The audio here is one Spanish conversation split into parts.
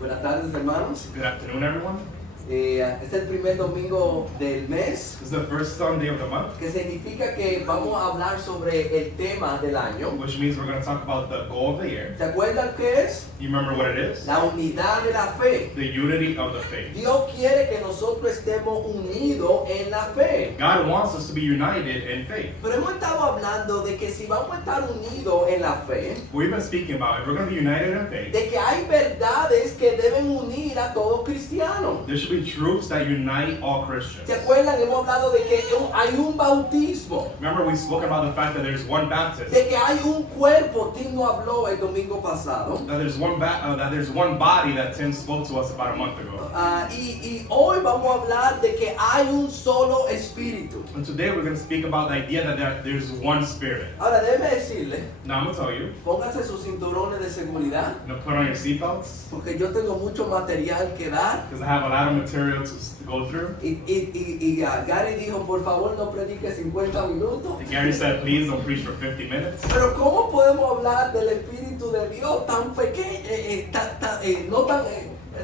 Buenas tardes, hermanos. Good afternoon, everyone. Es el primer domingo del mes, This is the first Sunday of the month, que significa que vamos a hablar sobre el tema del año. which means we're going to talk about the goal of the year. ¿Se acuerdan qué es? You remember what it is? La unidad de la fe. The unity of the faith. Dios quiere que nosotros estemos unidos en la fe. God wants us to be united in faith. Pero hemos estado hablando de que si vamos a estar unidos en la fe, We've been speaking about if we're going to be united in faith, de que hay verdades que deben unir a todo cristiano. there should be truths that unite all Christians. ¿Se acuerdan? Hemos hablado de que hay un bautismo, Remember, we spoke about the fact that there's one baptism, de que hay un cuerpo. Tino habló el domingo pasado. that there's one body that Tim spoke to us about a month ago. Y hoy vamos a hablar de que hay un solo espíritu. And today we're going to speak about the idea that there's one spirit. Ahora déjeme decirle, Now I'm going to tell you, póngase sus cinturones de seguridad, put on your seatbelts, porque yo tengo mucho material que dar. because I have a lot of material to go through. Gary dijo, por favor no predique 50 minutos. And Gary said, please don't preach for 50 minutes. Pero ¿cómo podemos hablar del Espíritu de Dios tan pequeño, no tan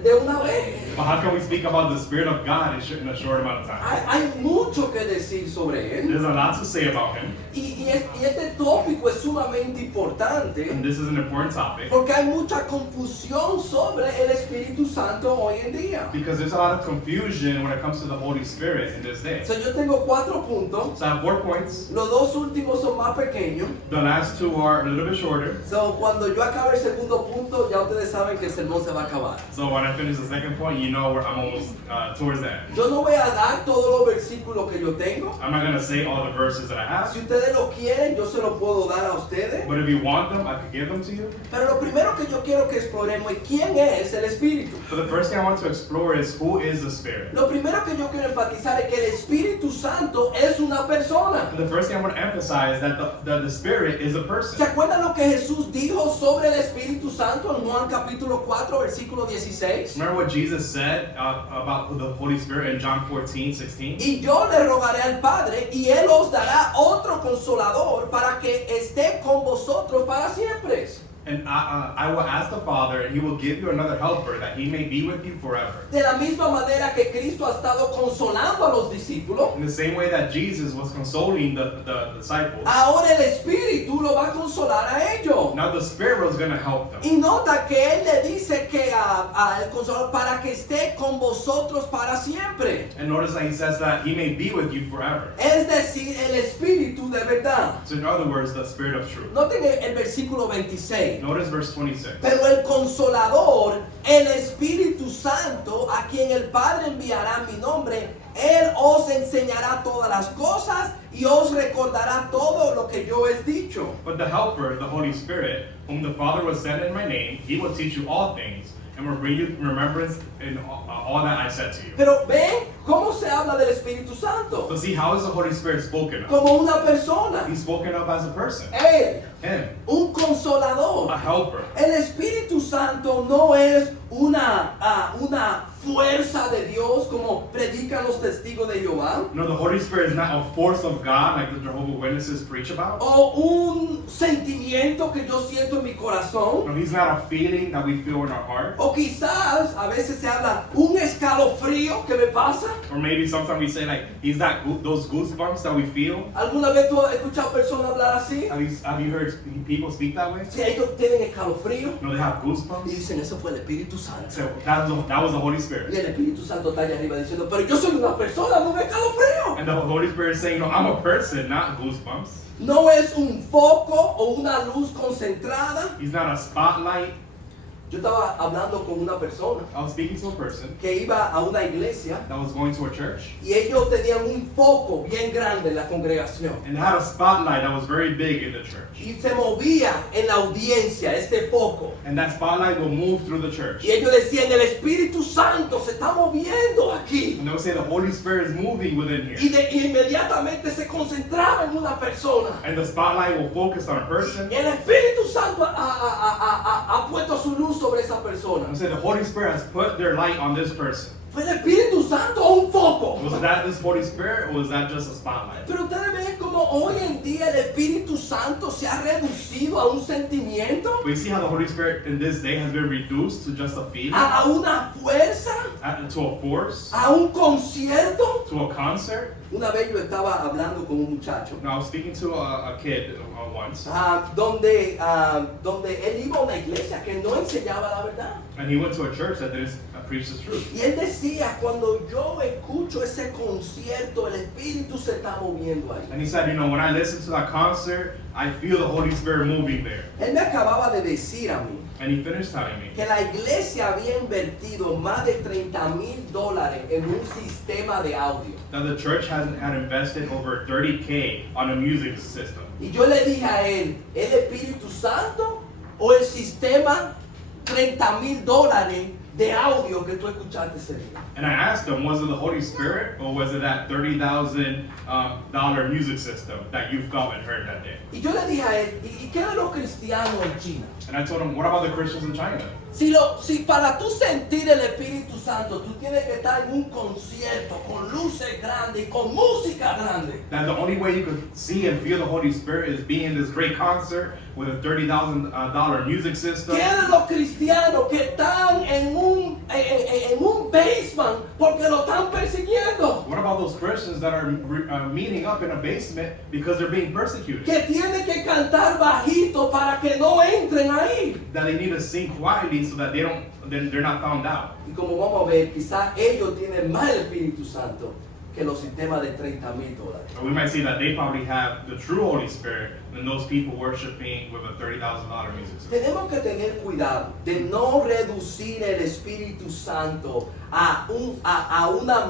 de una vez? But how can we speak about the Spirit of God in a short amount of time? Hay mucho que decir sobre él. There's a lot to say about Him, Y este tópico es sumamente importante. and this is an important topic, Porque hay mucha confusión sobre el Espíritu Santo hoy en día. because there's a lot of confusion when it comes to the Holy Spirit in this day. So, yo tengo 4 puntos. So I have 4 points. Los 2 últimos son más pequeños. The last 2 are a little bit shorter. So, cuando yo acabe el segundo punto, ya ustedes saben que el sermón se va a acabar. So when I finish the second point, you know I'm almost towards the end. Yo no voy a dar todos los versículos que yo tengo. I'm not going to say all the verses that I Si have, ustedes lo quieren, yo se lo puedo dar a ustedes. but if you want them, I could give them to you. Pero lo primero que yo quiero que exploremos es quién es el Espíritu. But the first thing I want to explore is who is the Spirit. Lo primero que yo quiero enfatizar es que el Espíritu Santo es una persona. And the first thing I want to emphasize is that the Spirit is a ¿Se person. acuerdan lo que Jesús dijo sobre el Espíritu Santo en Juan capítulo 4, versículo 16? Remember what Jesus said about the Holy Spirit in John 14:16? Y yo le rogaré al Padre y Él os dará otro consolador para que esté con vosotros para siempre. And I will ask the Father, and He will give you another helper, that He may be with you forever. De la misma manera que Cristo ha estado consolando a los discípulos, In the same way that Jesus was consoling the disciples, ahora el Espíritu lo va a consolar a ellos. now the Spirit was going to help them. Y nota que Él le dice que al consolador para que esté con vosotros para siempre. And notice that He says that He may be with you forever. Es decir, el Espíritu de verdad. So in other words, the Spirit of truth. Noten el versículo 26. Notice verse 26. Pero el Consolador, el Espíritu Santo, a quien el Padre enviará en mi nombre, Él os enseñará todas las cosas y os recordará todo lo que yo he dicho. But the Helper, the Holy Spirit, whom the Father will send in my name, He will teach you all things, and will bring you remembrance in all that I said to you. Pero ven cómo se habla del Espíritu Santo. So see, how is the Holy Spirit spoken of? Como una persona. He's spoken of as a person. Él, Him, un consolador. a helper. El Espíritu Santo no es una fuerza de Dios como predican los testigos de Jehová. No, the Holy Spirit is not a force of God like the Jehovah's Witnesses preach about. O un sentimiento que yo siento en mi corazón. No, He's not a feeling that we feel in our heart. O quizás a veces se habla un escalofrío que me pasa. Or maybe sometimes we say like, He's that those goosebumps that we feel. ¿Alguna vez tú has escuchado personas hablar así? Have you heard people speak that way? Si ellos tienen escalofrío No, they have y goosebumps. dicen eso fue el Espíritu Santo. So that was the Holy Y Spirit. el Espíritu Santo está allá arriba diciendo, pero yo soy una persona, no me escalofrío. And the Holy Spirit is saying, no, I'm a person, not goosebumps. No es un foco o una luz concentrada. He's not a spotlight. Yo estaba hablando con una persona I was speaking to a person que iba a una iglesia that was going to a church, y ellos tenían un foco bien grande en la congregación. and they had a spotlight that was very big in the church. Y se movía en la audiencia este foco. And that spotlight will move through the church. Y ellos decían, el Espíritu Santo se está moviendo aquí. And they would say the Holy Spirit is moving within Y here. inmediatamente se concentraba en una persona. And the spotlight will focus on a person. Y el Espíritu Santo ha puesto su luz sobre esa persona. And say the Holy Spirit has put their light on this person. ¿Fue el Espíritu Santo o un foco? Was that this Holy Spirit, or was that just a spotlight? Pero ustedes ven como hoy en día el Espíritu Santo se ha reducido a un sentimiento, But you see how the Holy Spirit in this day has been reduced to just a feeling, a una fuerza, to a force, a un concierto. to a concert. Una vez yo estaba hablando con un muchacho Now, I was speaking to a kid once, donde él iba a una iglesia que no enseñaba la verdad. and he went to a church that didn't preach the truth. Y él decía, cuando yo escucho ese concierto, el Espíritu se está moviendo ahí. And he said, when I listen to that concert, I feel the Holy Spirit moving there. Él me acababa de decir a mí And he finished telling me que la iglesia había invertido más de $30,000 en un sistema de audio. that the church had invested over $30,000 on a music system. Y yo le dije a él, ¿el Espíritu Santo o el sistema $30,000 de audio que tú escuchaste ese día? And I asked him, was it the Holy Spirit or was it that $30,000 dollar music system that you've come and heard that day? Y yo le dije a él, ¿y qué de los cristianos en China? And I told him, what about the Christians in China? Si para tú sentir el Espíritu Santo, tú tienes que estar en un concierto con luces grandes y con música grande. That the only way you could see and feel the Holy Spirit is being in this great concert with a $30,000 dollar music system. ¿Qué de los cristianos que están en un basement porque lo están persiguiendo? What about those Christians that are meeting up in a basement because they're being persecuted? Que tienen que cantar bajito para que no entren ahí. That they need to sing quietly so that they're not found out. Y como vamos a ver, quizás ellos tienen más el Espíritu Santo que los sistemas de $30,000. Or we might see that they probably have the true Holy Spirit than those people worshiping with a $30,000 music system. Tenemos que tener cuidado de no reducir el Espíritu Santo a una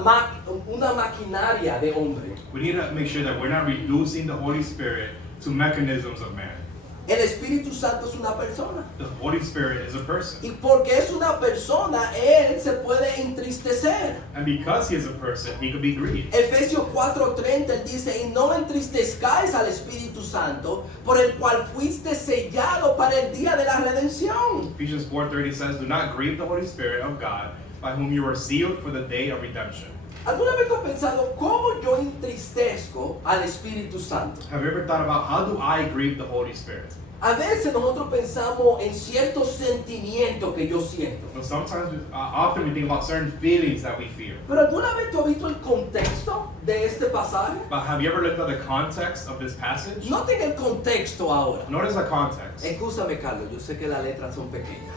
maquinaria de hombre. We need to make sure that we're not reducing the Holy Spirit to mechanisms of man. El Espíritu Santo es una persona. The Holy Spirit is a person. Y porque es una persona, él se puede entristecer. And because he is a person, he could be grieved. Efesios 4:30 él dice, y no entristezcáis al Espíritu Santo, por el cual fuiste sellado para el día de la redención. Ephesians 4:30 says, do not grieve the Holy Spirit of God, by whom you are sealed for the day of redemption. ¿Alguna vez tú has pensado cómo yo entristezco al Espíritu Santo? Have you ever thought about how do I grieve the Holy Spirit? A veces nosotros pensamos en ciertos sentimientos que yo siento. So sometimes, often we think about certain feelings that we feel. Pero ¿alguna vez tú has visto el contexto de este pasaje? But have you ever looked at the context of this passage? Noten el contexto ahora. Notice the context. Excúsame, Carlos, yo sé que las letras son pequeñas.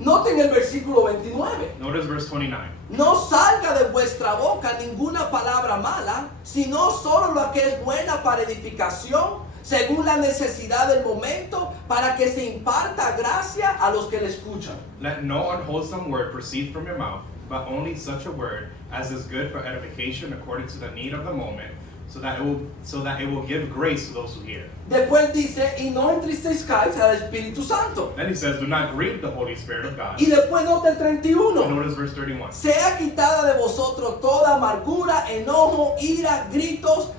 Noten el versículo 29. Notice verse 29. No salga de vuestra boca ninguna palabra mala, sino solo la que es buena para edificación, según la necesidad del momento, para que se imparta gracia a los que le escuchan. Let no unwholesome word proceed from your mouth, but only such a word as is good for edification according to the need of the moment, so that it will give grace to those who hear. Después dice, y no entristezcáis al Espíritu Santo. Then he says, do not grieve the Holy Spirit of God. Y después nota el 31. And notice verse 31. Sea quitada de vosotros toda amargura, enojo, ira, gritos,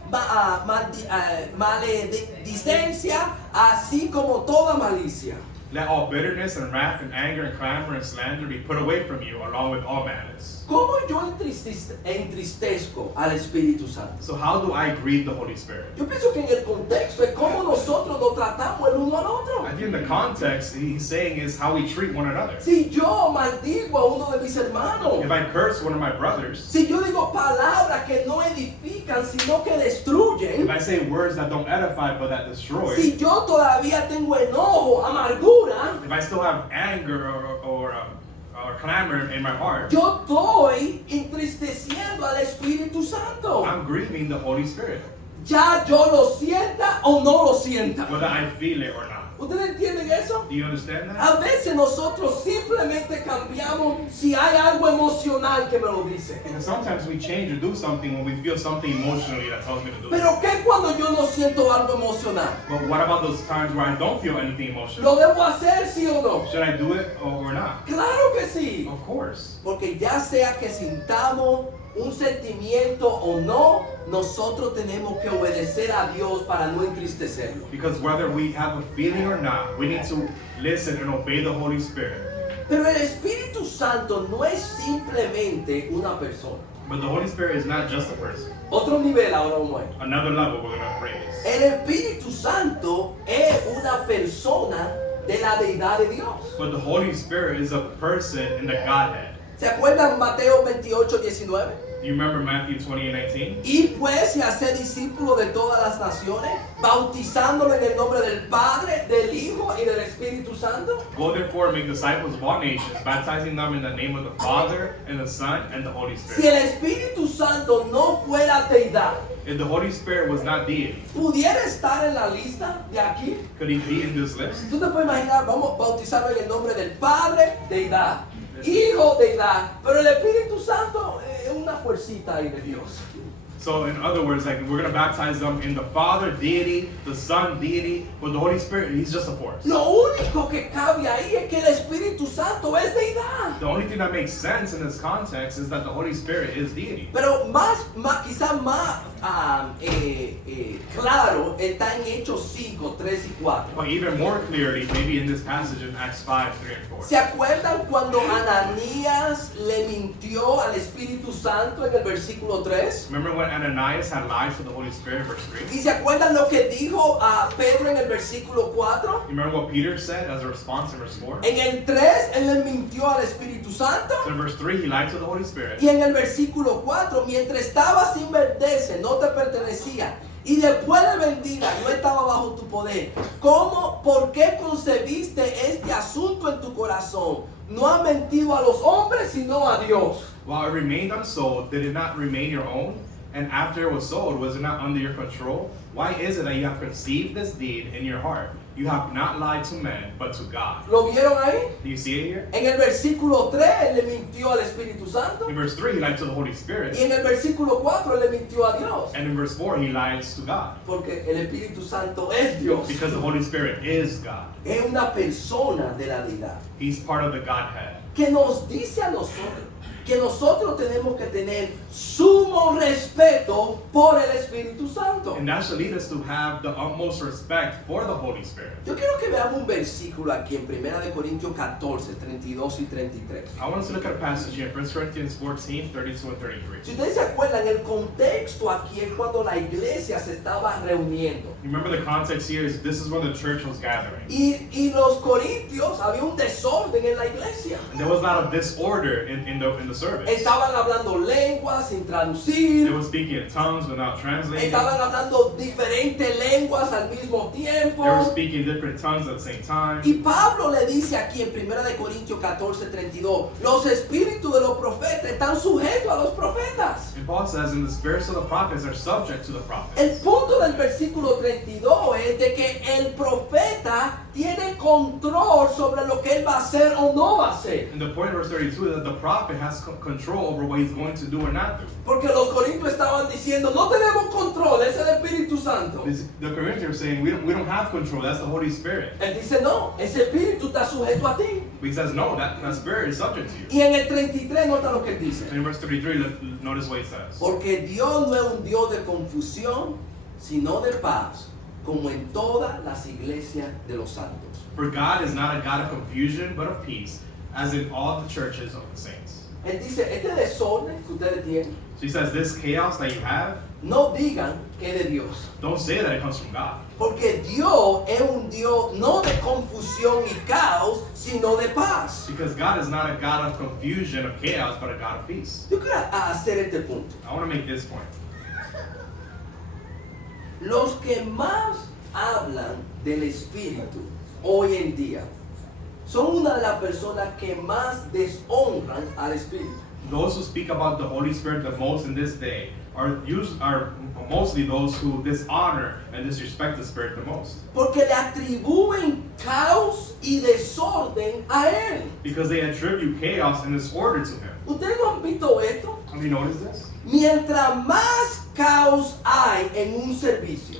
maledicencia, así como toda malicia. Let all bitterness and wrath and anger and clamor and slander be put away from you, along with all malice. ¿Cómo yo entristezco al Espíritu Santo? So how do I grieve the Holy Spirit? Yo pienso que en el contexto es cómo nosotros nos tratamos el uno al otro. I think in the context he's saying is how we treat one another. Si yo maldigo a uno de mis hermanos, If I curse one of my brothers, si yo digo palabras que no edifican, sino que destruyen, if I say words that don't edify but that destroy, si yo todavía tengo enojo, amargura, if I still have anger or clamor in my heart, yo estoy entristeciendo al Espíritu Santo. I'm grieving the Holy Spirit, Ya yo lo sienta o no lo sienta. whether I feel it or not. ¿Ustedes entienden eso? Do you understand that? A veces nosotros simplemente cambiamos si hay algo emocional que me lo dice. And sometimes we change or do something when we feel something emotionally that tells me to do it. Pero ¿qué cuando yo no siento algo emocional? But what about those times where I don't feel anything emotional? ¿Lo debo hacer sí o no? Should I do it or not? Claro que sí. Of course. Porque ya sea que sintamos un sentimiento o no, nosotros tenemos que obedecer a Dios para no entristecerlo. Because whether we have a feeling or not, we need to listen and obey the Holy Spirit. Pero el Espíritu Santo no es simplemente una persona. But the Holy Spirit is not just a person. Otro nivel ahora vamos a ver. Another level we're going to raise. El Espíritu Santo es una persona de la deidad de Dios. But the Holy Spirit is a person in the Godhead. ¿Se acuerdan Mateo 28:19? Do you remember Matthew 28:19? Y pues y hacer discípulos de todas las naciones, bautizándolo en el nombre del Padre, del Hijo y del Espíritu Santo. Go therefore and make disciples of all nations, baptizing them in the name of the Father and the Son and the Holy Si Spirit. el Espíritu Santo no fuera deidad, If the Holy Spirit was not deity, ¿pudiera estar en la lista de aquí? could he be in this list? Tú te puedes imaginar, vamos a bautizarlo en el nombre del Padre, deidad, Hijo, deidad, pero el Espíritu Santo es una fuercita ahí de Dios. So in other words, like we're gonna baptize them in the Father deity, the Son deity, but the Holy Spirit, he's just a force. Lo único que cabe ahí es que el Espíritu Santo es deidad. The only thing that makes sense in this context is that the Holy Spirit is deity. Pero quizás más claro está en Hechos 5, 3 y 4. But even more clearly, maybe in this passage in Acts 5, 3 and 4. ¿Se acuerdan cuando Ananías le mintió al Espíritu Santo en el versículo 3? Remember when Ananias had lied to the Holy Spirit, verse 3? ¿Y se acuerdan lo que dijo a Pedro en el versículo 4? You remember what Peter said as a response in verse 4? En el 3 él le mintió al Espíritu Santo. So in verse 3, he lied to the Holy Spirit. Y en el versículo 4, mientras estaba sin venderse, no te pertenecía. Y después de vendida, no estaba bajo tu poder. ¿Cómo? ¿Por qué concebiste este asunto en tu corazón? No has mentido a los hombres, sino a Dios. While it remained unsold, did it not remain your own? And after it was sold, was it not under your control? Why is it that you have conceived this deed in your heart? You have not lied to men, but to God. ¿Lo vieron ahí? Do you see it here? En el versículo 3 le mintió al Espíritu Santo. In verse 3, he lied to the Holy Spirit. Y en el versículo 4 le mintió a Dios. And in verse 4, he lies to God. Porque el Espíritu Santo es Dios. Because the Holy Spirit is God. Es una persona de la deidad. He's part of the Godhead. Que nos dice a nosotros que nosotros tenemos que tener sumo respeto por el Espíritu Santo. And that should lead us to have the utmost respect for the Holy Spirit. Yo quiero que veamos un versículo aquí en 1 Corintios 14, 32 y 33. I want us to look at a passage here, 1 Corinthians 14, 32 and 33. Si ustedes se acuerdan, el contexto aquí es cuando la iglesia se estaba reuniendo. You remember the context here is this is when the church was gathering. Y los corintios, había un desorden en la iglesia. And there was a lot of disorder in the service. Estaban hablando lenguas sin They traducir. were speaking in tongues without translating. Estaban hablando diferentes lenguas al mismo tiempo. They were speaking different tongues at the same time. Y Pablo le dice aquí en 1 Corintios 14, 32, los espíritus de los profetas están sujetos a los profetas. And Paul says, and the spirits of the prophets are subject to the El prophets. punto del versículo 32 es de que el profeta tiene control sobre lo que él va a hacer o no va a hacer. And the point of verse 32 is that the prophet has control over what he's going to do or not do. Porque los corintios estaban diciendo, no tenemos control, es el Espíritu Santo. The Corinthians are saying, we don't have control, that's the Holy Spirit. Él dice, no, ese espíritu está sujeto a ti. But he says, no, that spirit is subject to you. Y en el 33 nota lo que él dice. And in verse 33, notice what he says. Porque Dios no es un Dios de confusión, sino de paz, como en todas las iglesias de los santos. For God is not a God of confusion, but of peace, as in all the churches of the saints. Él dice, este desorden que ustedes tienen, So he says, this chaos that you have, no digan que es de Dios. don't say that it comes from God. Porque Dios es un Dios no de confusión y caos, sino de paz. Because God is not a God of confusion, of chaos, but a God of peace. Yo quiero hacer este punto. I want to make this point. Los que más hablan del Espíritu hoy en día son una de las personas que más deshonran al Espíritu. Those who speak about the Holy Spirit the most in this day are mostly those who dishonor and disrespect the Spirit the most. Porque le atribuyen caos y desorden a Él. Because they attribute chaos and disorder to Him. ¿Ustedes no han visto esto? Have you noticed this? Mientras más caos hay en un servicio,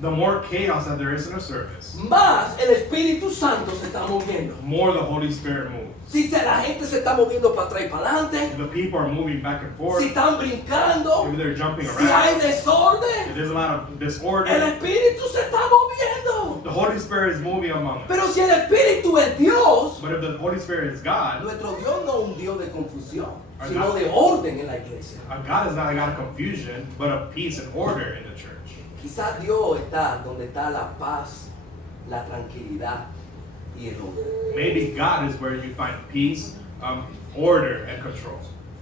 The more chaos that there is in a service, más el Espíritu Santo se está moviendo. more the Holy Spirit moves. Si la gente se está moviendo para atrás y para adelante, If the people are moving back and forth, si están brincando, if they're jumping si hay around, if desorden, there's a lot of el disorder, Espíritu se está moviendo. the Holy Spirit is moving among them. Pero si el Espíritu es Dios, But But if the Holy Spirit is God, Nuestro Dios no es un Dios de confusión, Our sino God- de orden en la iglesia. God is not a God of confusion, but of peace and order in the church. Quizás Dios está donde está la paz, la tranquilidad y el orden. Maybe God is where you find peace, order, and control.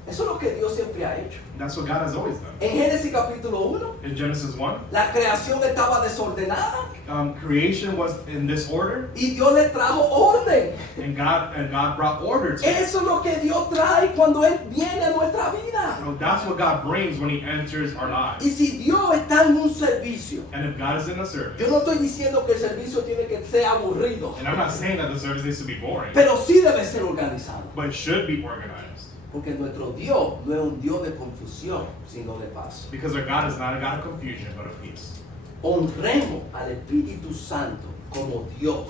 Eso es lo que Dios siempre ha hecho. That's what God has always done. En Génesis capítulo 1, In Genesis 1, la creación estaba desordenada creation was in disorder, y Dios le trajo orden. and God brought order to it. Eso es lo que Dios trae cuando Él viene a nuestra vida. So that's what God brings when He enters our lives. Y si Dios está en un servicio, And if God is in a service, yo no estoy diciendo que el servicio tiene que ser aburrido, and I'm not saying that the service needs to be boring, pero sí debe ser organizado. but it should be organized. Porque nuestro Dios no es un Dios de confusión, sino de paz. Because our God is not a God of confusion, but of peace. Honremos al Espíritu Santo como Dios.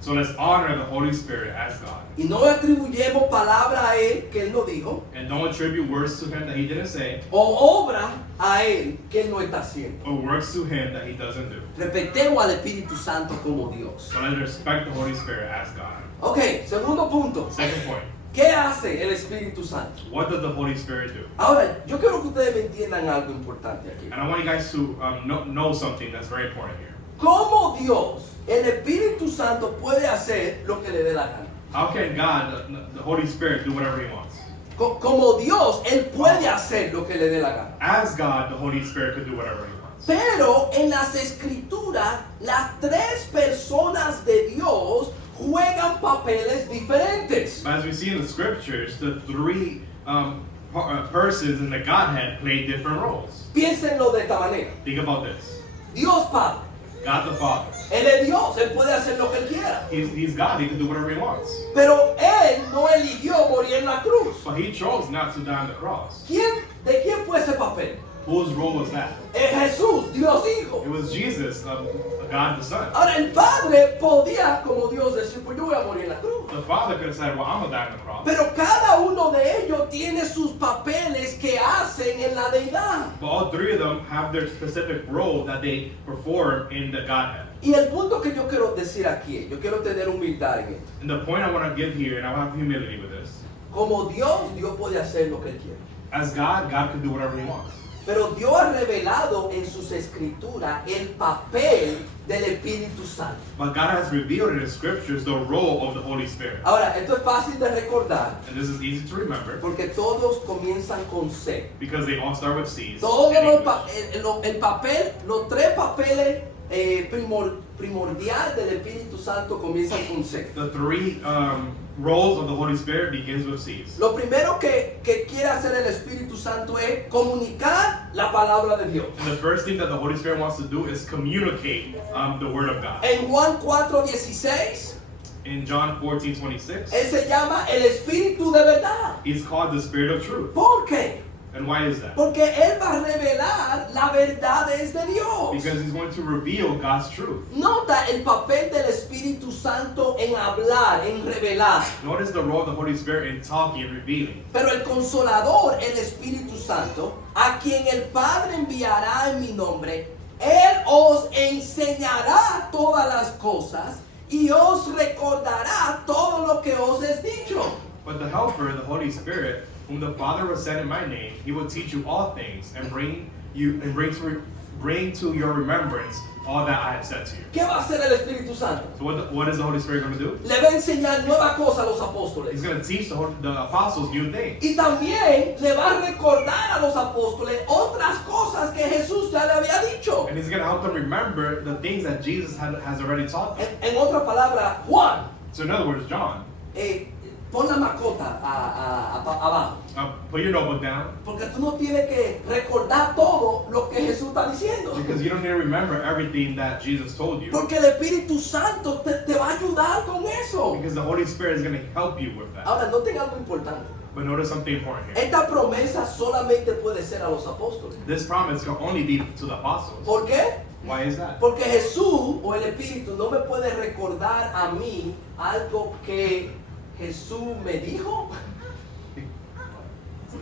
So let's honor the Holy Spirit as God. Y no atribuyemos palabra a Él que Él no dijo, And don't attribute words to Him that He didn't say, o obra a Él que Él no está haciendo. or works to Him that He doesn't do. Respetemos al Espíritu Santo como Dios. So let's respect the Holy Spirit as God. Ok, segundo punto. Second point, ¿Qué hace el Espíritu Santo? what does the Holy Spirit do? Ahora, yo quiero que ustedes me entiendan algo importante aquí. And I want you guys to know something that's very important here. ¿Cómo Dios, el Espíritu Santo, puede hacer lo que le dé la gana? How can God, the Holy Spirit, do whatever He wants? Como Dios, Él puede hacer lo que le dé la gana. As God, the Holy Spirit could do whatever He wants. Pero en las escrituras, las tres personas de Dios juegan papeles diferentes. But as we see in the scriptures, the three persons in the Godhead play different roles. Piénsenlo de esta manera. Think about this. Dios Padre, God the Father. Él es Dios, Él puede hacer lo que Él quiera. He's God, He can do whatever He wants. Pero Él no eligió morir en la cruz. But He chose not to die on the cross. ¿De quién fue ese papel? Whose role was that? Es Jesús, Dios Hijo. It was Jesus, God the Son. Ahora el Padre podía, como Dios, decir, pues yo voy a morir en la cruz. The Father could have said, well, I'm going to die on the cross. Pero cada uno de ellos tiene sus papeles que hacen en la deidad. But all three of them have their specific role that they perform in the Godhead. Y el punto que yo quiero decir aquí, yo quiero tener humildad en esto. And the point I want to give here, and I'll have humility with this, Como Dios, Dios puede hacer lo que Él quiere. as God can do whatever He wants. Pero Dios ha revelado en sus escrituras el papel del Espíritu Santo. But God has revealed in His scriptures the role of the Holy Spirit. Ahora, esto es fácil de recordar And this is easy to remember porque todos comienzan con C. because they all start with C's. Todos in los, English. el papel, los tres papeles primordial del Espíritu Santo comienzan con C. The three roles of the Holy Spirit begins with C's. Lo primero que quiere hacer el Espíritu Santo es comunicar la palabra de Dios. And the first thing that the Holy Spirit wants to do is communicate the Word of God. En Juan 4:16, In John 14:26, Él se llama el Espíritu de verdad. He's called the Spirit of Truth. ¿Por qué? And why is that? Porque Él va a revelar la verdad de Dios. Because He's going to reveal God's truth. Nota el papel del Espíritu Santo en hablar, en revelar. Notice the role of the Holy Spirit in talking and revealing. Pero el Consolador, el Espíritu Santo, a quien el Padre enviará en mi nombre, Él os enseñará todas las cosas y os recordará todo lo que os he dicho. But the Helper, the Holy Spirit, whom the Father will send in my name, He will teach you all things and bring to your remembrance all that I have said to you. ¿Qué va a hacer el Espíritu Santo? So what is the Holy Spirit going to do? Le va a enseñar nuevas cosas a los He's apóstoles. going to teach the apostles new things. Y también le va a recordar a los apóstoles otras cosas que Jesús ya le había dicho. And He's going to help them remember the things that Jesus has already taught them. En otras palabras, Juan, So in other words, John, pon la mascota abajo. put your notebook down Porque tú no tienes que recordar todo lo que Jesús está diciendo. because you don't need to remember everything that Jesus told you. Porque el Espíritu Santo te va a ayudar con eso. Because the Holy Spirit is going to help you with that. Ahora, noten algo importante. But notice something important here. Esta promesa solamente puede ser a los apóstoles. This promise can only be to the apostles. ¿Por qué? Why is that? Porque Jesús o el Espíritu no me puede recordar a mí algo que Jesús me dijo.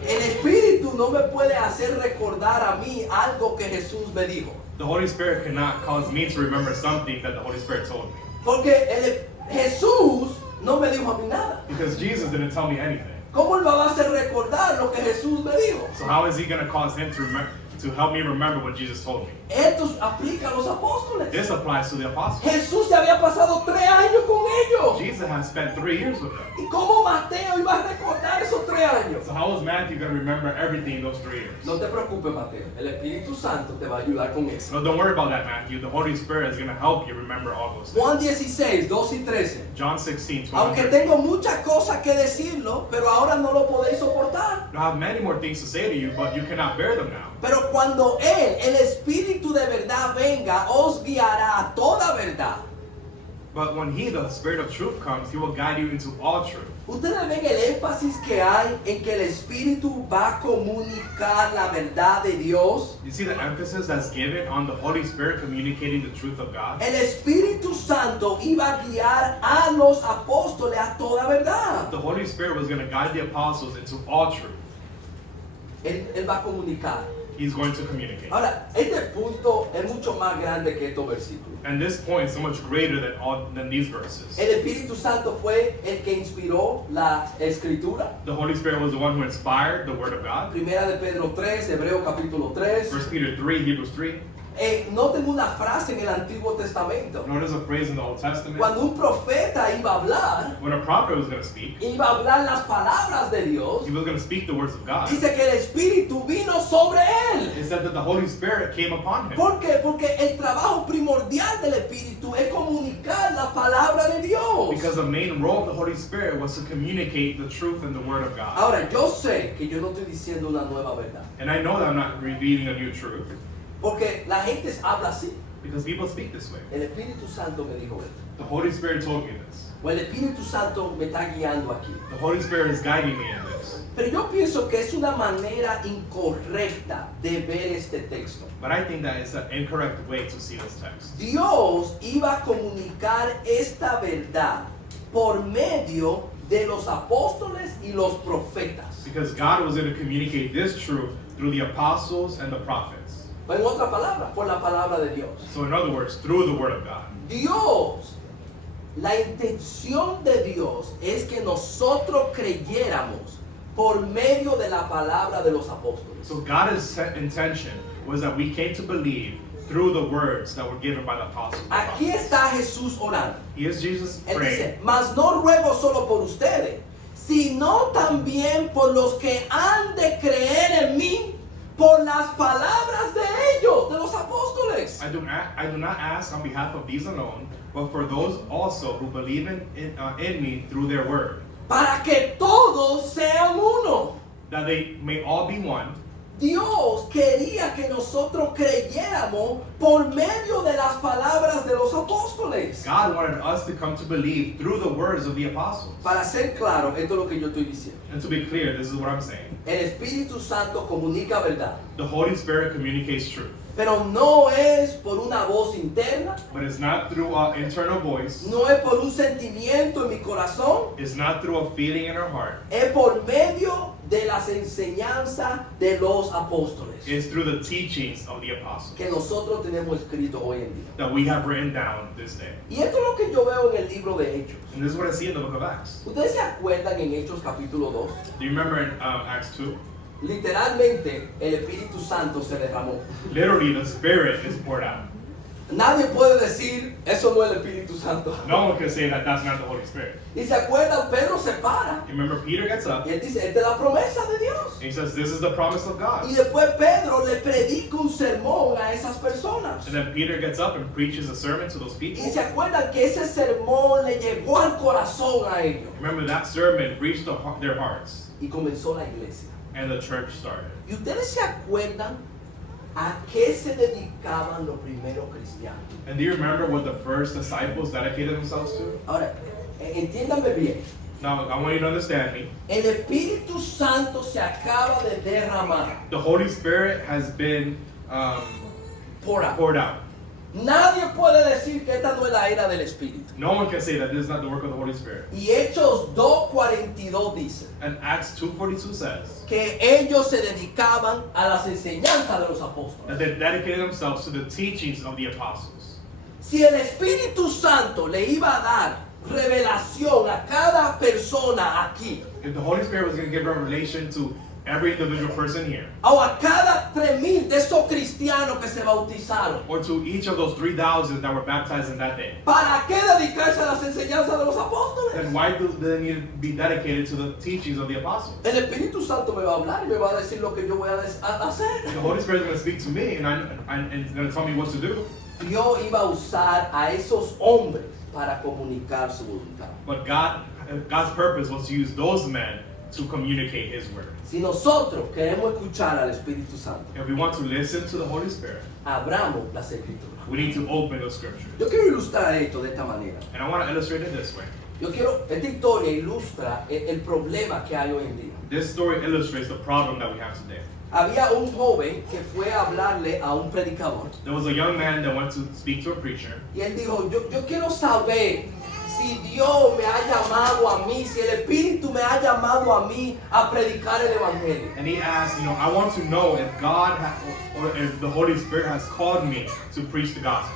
El Espíritu no me puede hacer recordar a mí algo que Jesús me dijo. The Holy Spirit cannot cause me to remember something that the Holy Spirit told me. Porque Jesús no me dijo a mí nada. Because Jesus didn't tell me anything. ¿Cómo él me va a hacer recordar lo que Jesús me dijo? So how is he going to cause him to help me remember what Jesus told me? Esto aplica a los apóstoles. This applies to the apostles. Jesús se había pasado 3 años con ellos. Jesus has spent 3 years with them. ¿Y cómo Mateo iba a recordar esos 3 años? So how is Matthew going to remember everything in those 3 years? No te preocupes, Mateo. El Espíritu Santo te va a ayudar con eso. No, don't worry about that, Matthew. The Holy Spirit is going to help you remember all those things. Juan 16, 2 y 13. John 16, 12. Aunque tengo muchas cosas que decirlo, pero ahora no lo podéis soportar. I have many more things to say to you, but you cannot bear them now. Pero cuando Él, el Espíritu de verdad, venga, os guiará a toda verdad. But when He, the Spirit of truth, comes, He will guide you into all truth. Ustedes ven el énfasis que hay en que el Espíritu va a comunicar la verdad de Dios. You see the emphasis that's given on the Holy Spirit communicating the truth of God? El Espíritu Santo iba a guiar a los apóstoles a toda verdad. The Holy Spirit was going to guide the apostles into all truth. Él va a comunicar. He's going to communicate. Ahora, este punto es mucho más grande que estos versículos. And this point is so much greater than these verses. El Espíritu Santo fue el que inspiró la Escritura. The Holy Spirit was the one who inspired the Word of God. Primera de Pedro 3, Hebreo capítulo 3. 1 Peter 3, Hebrews 3. Noten una frase en el Antiguo Testamento. Notice a phrase in the Old Testament. Cuando un profeta iba a hablar, When a prophet was going to speak, iba a hablar las palabras de Dios. he was going to speak the words of God. Dice que el Espíritu vino sobre él. It said that the Holy Spirit came upon him. ¿Por qué? Porque el trabajo primordial del Espíritu es comunicar la palabra de Dios. Because the main role of the Holy Spirit was to communicate the truth and the Word of God. Ahora, yo sé que yo no estoy diciendo una nueva verdad. And I know that I'm not revealing a new truth. Porque la gente habla así. Because people speak this way. El Espíritu Santo me dijo esto. The Holy Spirit told me this. O el Espíritu Santo me está guiando aquí. The Holy Spirit is guiding me in this. Pero yo pienso que es una manera incorrecta de ver este texto. But I think that it's an incorrect way to see this text. Dios iba a comunicar esta verdad por medio de los apóstoles y los profetas. Because God was going to communicate this truth through the apostles and the prophets. O en otra palabra, por la palabra de Dios. So in other words, through the Word of God. Dios, la intención de Dios es que nosotros creyéramos por medio de la palabra de los apóstoles. So God's intention was that we came to believe through the words that were given by the apostles. and Aquí prophets. está Jesús orando. Here's Jesus Él praying. dice, mas no ruego solo por ustedes, sino también por los que han de creer en mí por las palabras de ellos, de los apóstoles. I do not ask on behalf of these alone, but for those also who believe in me through their word, Para que todos sean uno. that they may all be one. Dios quería que nosotros creyéramos por medio de las palabras de los apóstoles. God wanted us to come to believe through the words of the apostles. Para ser claro, esto es lo que yo estoy diciendo. And to be clear, this is what I'm saying. El Espíritu Santo comunica verdad, The Holy Spirit communicates truth, pero no es por una voz interna, but it's not through an internal voice. no es por un sentimiento en mi corazón, It's not through a feeling in our heart. es por medio de las enseñanzas de los apóstoles It's through the teachings of the apostles que nosotros tenemos escrito hoy en día. that we have written down this day. Y esto es lo que yo veo en el libro de Hechos. And this is what I see in the book of Acts. ¿Ustedes se acuerdan en Hechos capítulo 2? Do you remember in Acts 2? Literalmente el Espíritu Santo se derramó. Literally, the Spirit is poured out. Nadie puede decir, eso no es el Espíritu Santo. No one can say that that's not the Holy Spirit. Y se acuerdan, Pedro se para You remember Peter gets up y él dice, esta es la promesa de Dios. and he says, this is the promise of God. Y después Pedro le predica un sermón a esas personas. And then Peter gets up and preaches a sermon to those people. Y se acuerdan que ese sermón le llegó al corazón a ellos. Remember that sermon reached their hearts Y comenzó la iglesia. and the church started. ¿Y ustedes se acuerdan a qué se dedicaban los primeros cristianos? And do you remember what the first disciples dedicated themselves to? Ahora, entiéndanme bien. Now, I want you to understand me. El Espíritu Santo se acaba de derramar. The Holy Spirit has been Por ahí. poured out. Nadie puede decir que esta no es la era del Espíritu. No one can say that this is not the work of the Holy Spirit. Y Hechos 2:42 dice And Acts 2:42 says que ellos se dedicaban a las enseñanzas de los apóstoles. that they dedicated themselves to the teachings of the apostles. Si el Espíritu Santo le iba a dar revelación a cada persona aquí, If the Holy Spirit was going to give revelation to every individual person here, o a cada 3,000 de esos cristianos que se bautizaron, or to each of those 3,000 that were baptized in that day, ¿para qué dedicarse a las enseñanzas de los apóstoles? then why do they need to be dedicated to the teachings of the apostles? El Espíritu Santo me va a hablar y me va a decir lo que yo voy a hacer. The Holy Spirit is going to speak to me, and it's going to tell me what to do. Dios iba a usar a esos hombres para comunicar su voluntad. But God's purpose was to use those men to communicate His word. Si nosotros queremos escuchar al Espíritu Santo, If we want to listen to the Holy Spirit, abramos las Escrituras. we need to open the Scriptures. Yo quiero ilustrar esto de esta manera. And I want to illustrate it this way. Esta historia ilustra el problema que hay hoy en día. This story illustrates the problem that we have today. Había un joven que fue a hablarle a un predicador There was a young man that went to speak to a preacher, y él dijo, yo quiero saber si Dios me ha llamado a mí, si el Espíritu me ha llamado a mí a predicar el Evangelio. and he asked, I want to know if God or if the Holy Spirit has called me to preach the gospel.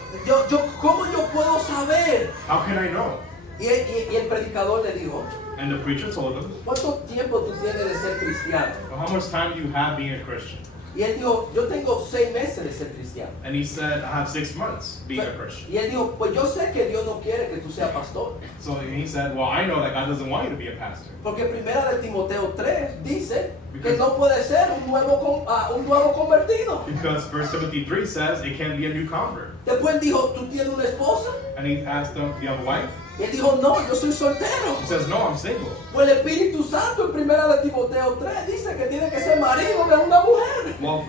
¿Cómo yo puedo saber? How can I know? Y el predicador le dijo, And the preacher told him, ¿cuánto tiempo tú tienes de ser cristiano? well, how much time do you have being a Christian? Y él dijo, yo tengo 6 meses de ser cristiano. And he said, I have 6 months being a Christian. Y él dijo, pues yo sé que Dios no quiere que tú seas pastor. So he said, well, I know that God doesn't want you to be a pastor. Porque primera de Timoteo 3 dice que no puede ser un nuevo convertido. Because 1 Timothy 3 says it can be a new convert. Después él dijo, ¿tú tienes una esposa? And he asked him, do you have a wife? Y él dijo, no, yo soy soltero. He says, no, I'm single. Pues el Espíritu Santo en primera de Timoteo 3 dice que tiene que ser marido de una mujer. Well,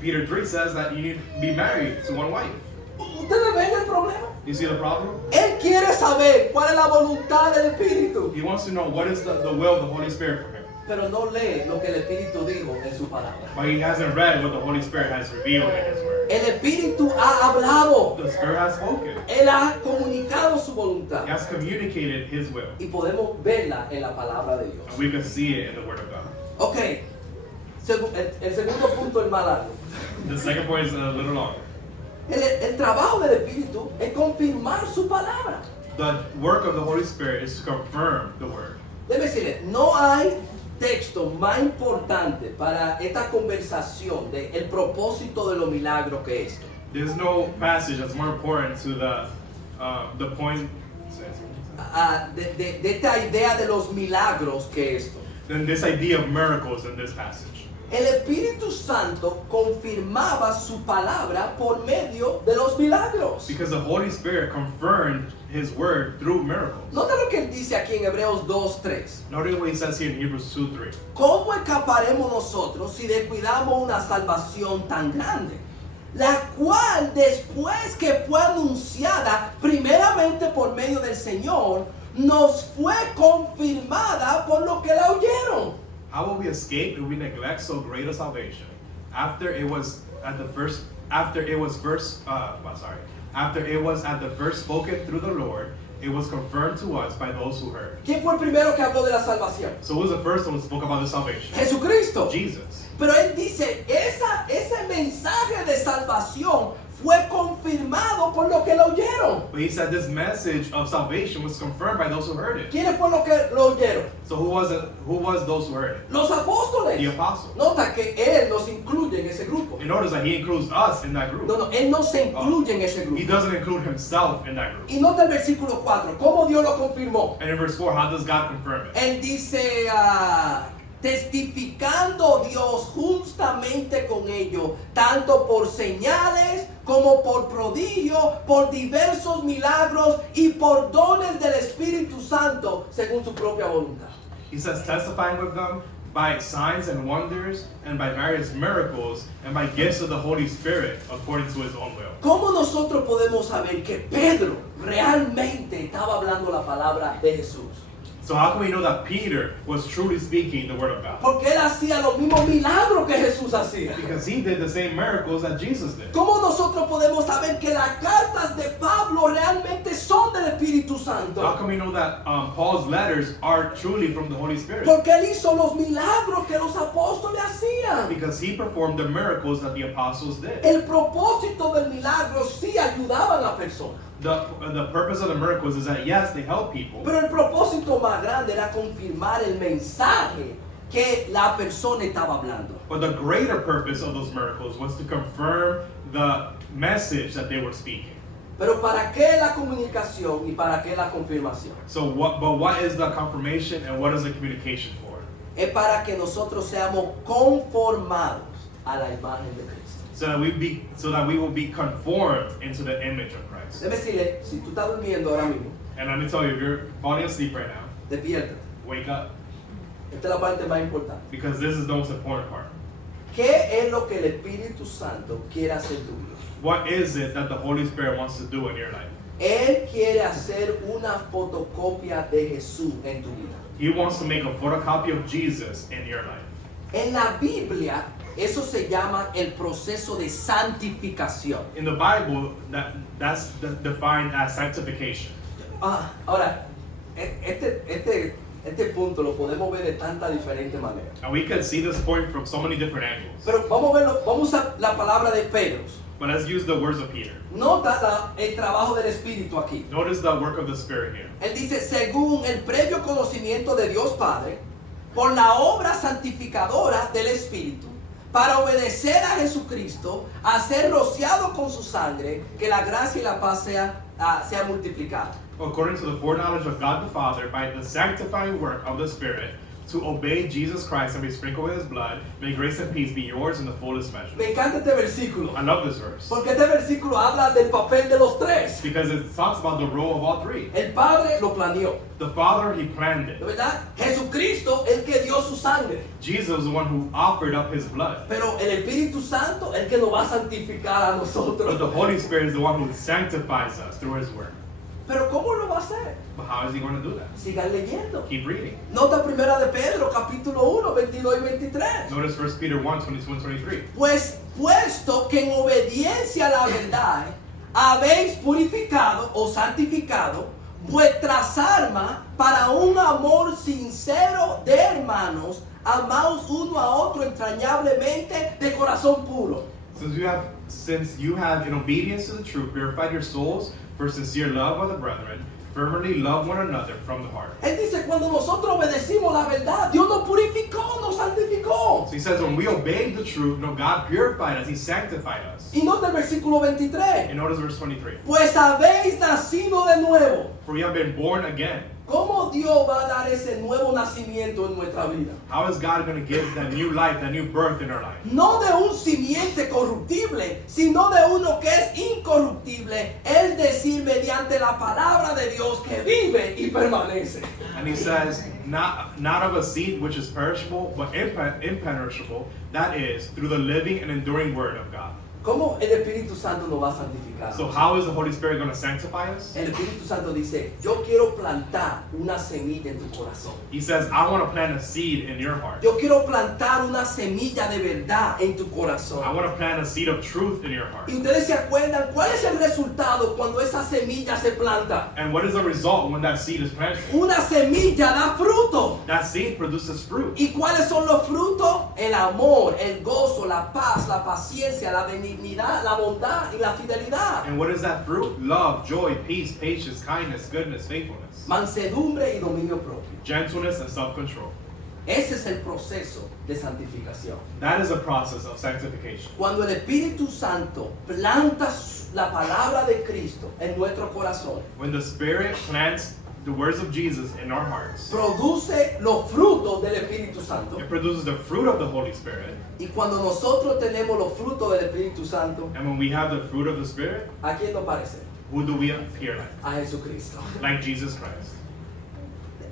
Peter 3 says that you need to be married to one wife. ¿Ustedes ven el problema? You see the problem? Él quiere saber cuál es la voluntad del Espíritu, He wants to know what is the will of the Holy Spirit for him. pero no lee lo que el Espíritu dijo en su palabra. But he hasn't read what the Holy Spirit has revealed in His Word. El Espíritu ha hablado, The Spirit has spoken. Él ha comunicado su voluntad He has communicated His will. y podemos verla en la palabra de Dios. And we can see it in the Word of God. Ok, el segundo punto es más largo. The second point is a little longer. El trabajo del Espíritu es confirmar su palabra. The work of the Holy Spirit is to confirm the Word. Déjeme decirle, no hay texto más importante para esta conversación de el propósito de los milagros que esto. There's no passage that's more important to the point De esta idea de los milagros que esto. than this idea of miracles in this passage. El Espíritu Santo confirmaba su palabra por medio de los milagros. Because the Holy Spirit confirmed His Word through miracles. Nota lo que él dice aquí en Hebreos 2:3. Notice what he says here in Hebrews 2:3. ¿Cómo escaparemos nosotros si descuidamos una salvación tan grande? La cual después que fue anunciada primeramente por medio del Señor, nos fue confirmada por los que la oyeron. How will we escape if we neglect so great a salvation? After it was at the first spoken through the Lord, it was confirmed to us by those who heard. ¿Quién fue el primero que habló de la salvación? So who was the first one who spoke about the salvation? Jesucristo. Jesus. Pero él dice, ese mensaje de salvación fue confirmado por los que lo oyeron. But he said this message of salvation was confirmed by those who heard it. ¿Quiénes fueron los que lo oyeron? So who was those who heard it? Los apóstoles. The apostles. Nota que él nos incluye en ese grupo. And notice that he includes us in that group. No, él no se incluye en ese He grupo. doesn't include himself in that group. Y nota el versículo 4, cómo Dios lo confirmó. And in verse 4, how does God confirm it? Él dice, testificando Dios justamente con ellos, tanto por señales como por prodigio, por diversos milagros y por dones del Espíritu Santo, según su propia voluntad. He says, testifying with them by signs and wonders and by various miracles and by gifts of the Holy Spirit according to His own will. ¿Cómo nosotros podemos saber que Pedro realmente estaba hablando la palabra de Jesús? So how can we know that Peter was truly speaking the word of God? Porque él hacía los mismos milagros que Jesús hacía. Because he did the same miracles that Jesus did. ¿Cómo nosotros podemos saber que las cartas de Pablo realmente son del Espíritu How Santo? can we know that Paul's letters are truly from the Holy Spirit? Porque él hizo los milagros que los apóstoles hacían. Because he performed the miracles that the apostles did. El propósito del milagro sí ayudaba a la persona. The purpose of the miracles is that yes, they help people. Pero el propósito más grande era confirmar el mensaje que la persona estaba hablando. But the greater purpose of those miracles was to confirm the message that they were speaking. Pero ¿para qué la comunicación y para qué la confirmación? So what is the confirmation and what is the communication for? Es para que nosotros seamos conformados a la imagen de Cristo. So that we will be conformed into the image of Christ. Déjeme decirle, si tú estás durmiendo ahora mismo, And let me tell you, if you're falling asleep right now, despiértate. wake up. Esta es la parte más importante. Because this is the most important part. ¿Qué es lo que el Espíritu Santo quiere hacer en tu vida? What is it that the Holy Spirit wants to do in your life? Él quiere hacer una fotocopia de Jesús en tu vida. He wants to make a photocopy of Jesus in your life. En la Biblia, eso se llama el proceso de santificación. In the Bible, that's defined as sanctification. Ahora, este punto lo podemos ver de tantas diferentes maneras. And we can see this point from so many different angles. Pero vamos a usar la palabra de Pedro. But let's use the words of Peter. Nota el trabajo del Espíritu aquí. Notice the work of the Spirit here. Él dice, según el previo conocimiento de Dios Padre, por la obra santificadora del Espíritu, para obedecer a Jesucristo, a ser rociado con su sangre, que la gracia y la paz sea multiplicada. According to the foreknowledge of God the Father, by the sanctifying work of the Spirit, to obey Jesus Christ and be sprinkled with His blood, may grace and peace be yours in the fullest measure. Me encanta este versículo, I love this verse. porque este versículo habla del papel de los tres. Because it talks about the role of all three. El Padre lo planeó, The Father, He planned it. ¿verdad? Jesucristo, el que dio su sangre. Jesus was the one who offered up His blood. Pero el Espíritu Santo, el que nos va a santificar a But nosotros. the Holy Spirit is the one who sanctifies us through His work. Pero ¿cómo lo va a hacer? But how is He going to do that? Sigan leyendo. Keep reading. Nota primera de Pedro, capítulo 1, 22 y 23. Notice 1 Peter 1, 22 and 23. Pues puesto que en obediencia a la verdad habéis purificado o santificado vuestras almas para un amor sincero de hermanos, amaos uno a otro entrañablemente de corazón puro. Since you have in obedience to the truth purified your souls for sincere love of the brethren, fervently love one another from the heart. Él dice, cuando nosotros obedecimos la verdad, Dios nos purificó, nos santificó. So he says when we obeyed the truth, no, God purified us, He sanctified us. Y nota el versículo 23. And notice verse 23. Pues habéis nacido de nuevo. For you have been born again. ¿Cómo Dios va a dar ese nuevo nacimiento en nuestra vida? How is God going to give that new life, that new birth in our life? No de un simiente corruptible, sino de uno que es incorruptible, es decir, mediante la palabra de Dios que vive y permanece. And he says, not of a seed which is perishable, but imperishable, that is, through the living and enduring word of God. ¿Cómo el Espíritu Santo nos va a santificar? So how is the Holy Spirit going to sanctify us? El Espíritu Santo dice, yo quiero plantar una semilla en tu corazón. He says, I want to plant a seed in your heart. Yo quiero plantar una semilla de verdad en tu corazón. I want to plant a seed of truth in your heart. Y ustedes se acuerdan, ¿cuál es el resultado cuando esa semilla se planta? And what is the result when that seed is planted? Una semilla da fruto. That seed produces fruit. ¿Y cuáles son los frutos? El amor, el gozo, la paz, la paciencia, la benignidad, la bondad y la fidelidad. And what is that fruit? Love, joy, peace, patience, kindness, goodness, faithfulness, Mansedumbre y dominio propio. gentleness, and self-control. Ese es el proceso de santificación. That is a process of sanctification. Cuando el Espíritu Santo planta la palabra de Cristo en nuestro corazón, When the Spirit plants the words of Jesus in our hearts, produce los frutos del Espíritu Santo. it produces the fruit of the Holy Spirit. Y cuando nosotros tenemos los frutos del Espíritu Santo, And when we have the fruit of the Spirit, ¿a quién nos parece? who do we appear like? A Jesucristo. Like Jesus Christ.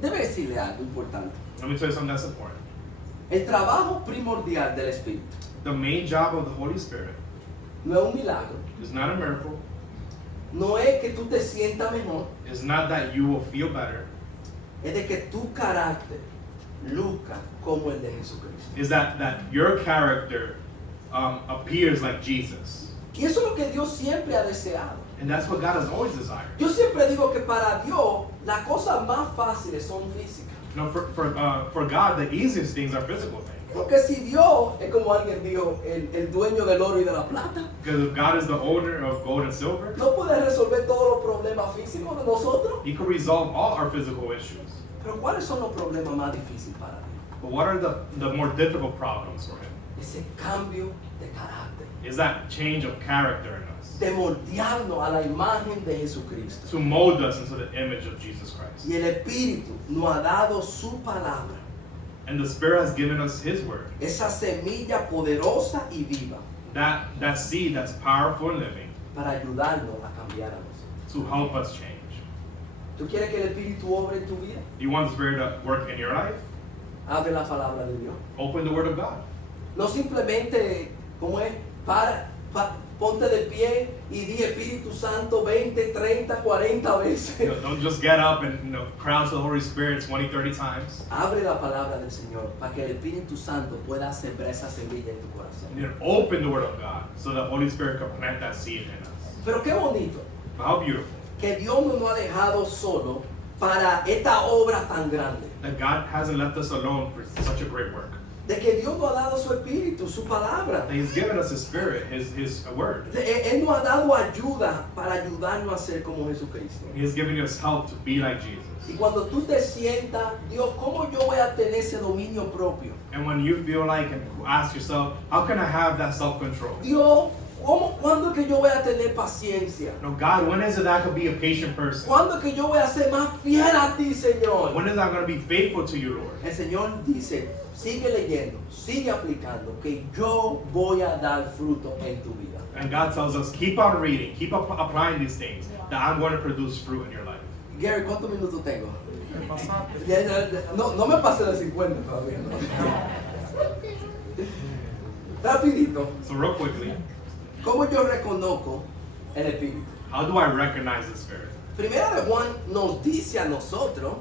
Debe decirle algo importante. Let me tell you something that's important. El trabajo primordial del Espíritu The main job of the Holy Spirit no es un milagro, is not a miracle. no es que tú te sientas mejor, It's not that you will feel better. es de que tu carácter luzca como el de Jesucristo. is that your character appears like Jesus. Y eso es lo que Dios siempre ha deseado. And that's what God has always desired. Yo siempre digo que para Dios las cosas más fáciles son físicas. You know, for God, the easiest things are physical things. Porque si Dios es como alguien dijo, el dueño del oro y de la plata, Because if God is the owner of gold and silver, no puede resolver todos los problemas físicos de nosotros. He could resolve all our physical issues. Pero ¿cuáles son los problemas más difíciles para Dios? But what are the more difficult problems for Him? Ese cambio de carácter, Is that change of character in us. de moldearnos a la imagen de Jesucristo. To mold us into the image of Jesus Christ. Y el Espíritu nos ha dado su palabra, And the Spirit has given us His word. esa semilla poderosa y viva, That seed that's powerful and living para ayudarnos a cambiar a nosotros. to help us change. ¿Tú quieres que el Espíritu obre en tu vida? Do you want the Spirit to work in your life? Abre la palabra de Dios. Open the Word of God. No simplemente, ¿cómo es? Ponte de pie y di Espíritu Santo 20, 30, 40 veces. Don't just get up and cry out to the Holy Spirit 20, 30 times. Abre la palabra del Señor para que el Espíritu Santo pueda sembrar esa semilla en tu corazón. You know, open the Word of God so the Holy Spirit can plant that seed in us. Pero qué bonito But how beautiful que Dios no nos ha dejado solo para esta obra tan grande. that God hasn't left us alone for such a great work. De que Dios nos ha dado su Espíritu, su palabra. That He's given us His Spirit, His Word. Él nos ha dado ayuda para ayudarnos a ser como Jesucristo. He has given us help to be like Jesus. Y cuando tú te sientas, Dios, ¿cómo yo voy a tener ese dominio propio? And when you feel like and ask yourself, how can I have that self-control? Dios, ¿cuándo es que yo voy a tener paciencia? No, God, when is it that I could be a patient person? ¿Cuándo es que yo voy a ser más fiel a ti, Señor? When is I going to be faithful to you, Lord? El Señor dice, sigue leyendo, sigue aplicando, que yo voy a dar fruto en tu vida. And God tells us, keep on reading, keep applying these things, that I'm going to produce fruit in your life. Gary, ¿cuántos minutos tengo? No me pasé de 50 todavía. ¿No? Rapidito, So real quickly, ¿cómo yo reconozco el Espíritu? how do I recognize the Spirit? Primera de Juan nos dice a nosotros,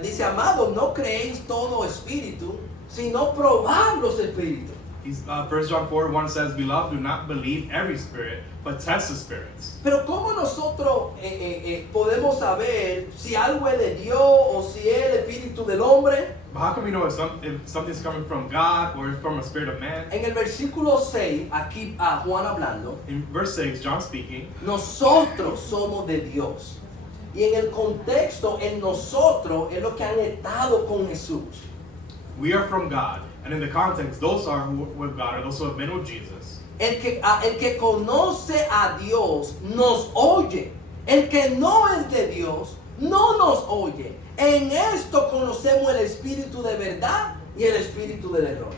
dice, amados, no creéis todo espíritu, sino probad los espíritus. 1 John 4:1 says, Beloved, do not believe every spirit, but test the spirits. Pero ¿cómo nosotros podemos saber si algo es de Dios o si es el espíritu del hombre? But how can we know if something's coming from God or from a spirit of man? En el versículo 6, aquí a Juan hablando, In verse 6, John speaking, nosotros somos de Dios. Y en el contexto, en nosotros es lo que han estado con Jesús. we are from God. And in the context, those are who with God are those who have been with Jesus. El que conoce a Dios nos oye. El que no es de Dios no nos oye. En esto conocemos el espíritu de verdad y el espíritu del error.